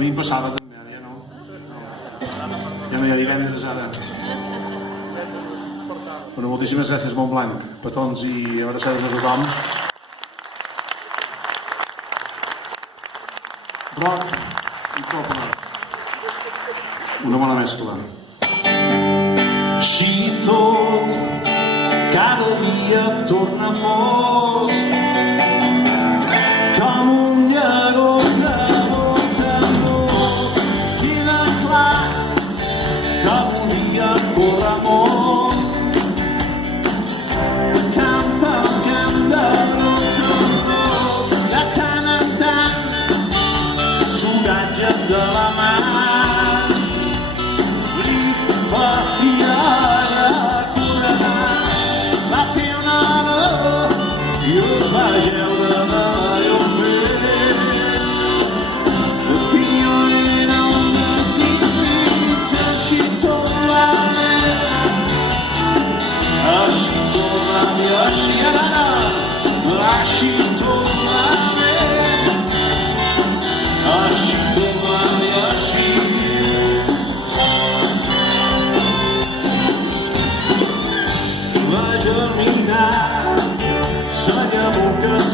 mi em passava també, ara ja no. Ja no hi ha divendres ara. Bueno, moltíssimes gràcies, Montblanc, petons i abraçades a tothom. Rock i copla. Una bona mescla. Si tot cada dia torna fosc com un llagost de queda clar que volia córrer molt de camp a camp de brot de tant en tant s'oratge de la mà gripa i ara correrà va fer una hora i us va geure de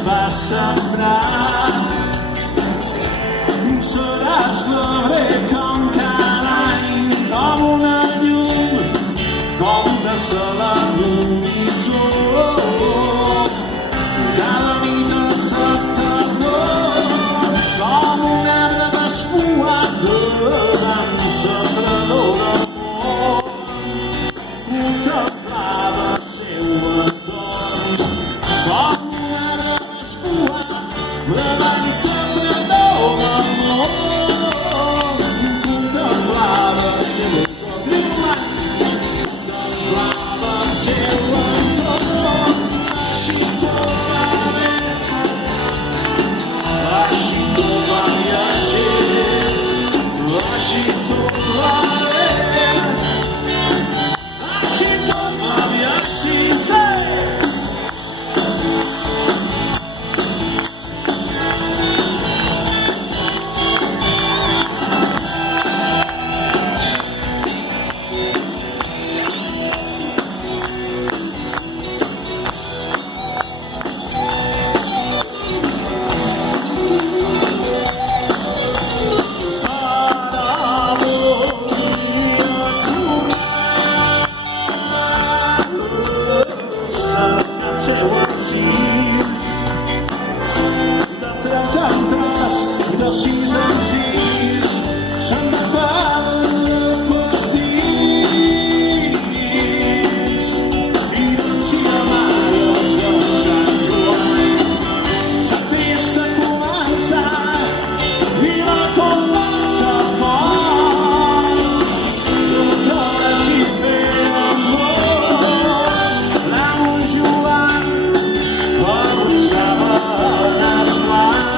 va sembrar seràs febrer com cada any com una llum com de sala l'horitzó cada nit a setembre com un arbre despuat davant sembrador d'amor contemplava el seu entorn com davant sembrador d'amor contemplava el seu entorn contemplava el seu entorn així tot va bé així tot va bé així tot va bé així tot va bé així sí. De 6 en 6 se'n fa pastís i dancia mares de Sant Joan. La festa ha començat i la conversa fort de flores i feren molts. L'amo Joan arronsava nas blancs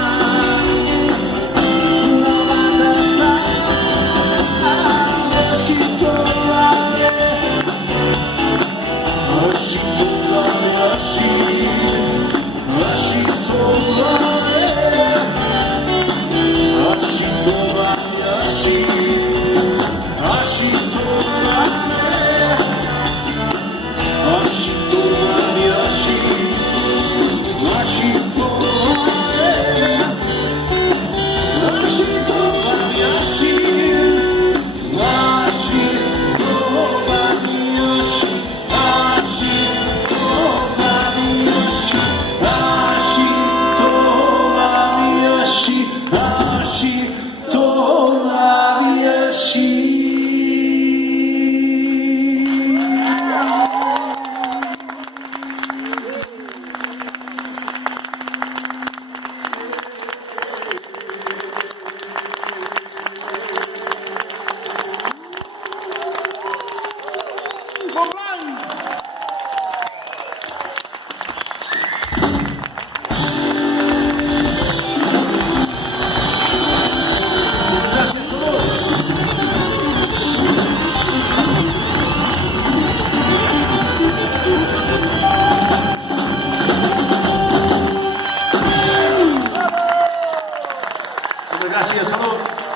Gràcies, salut.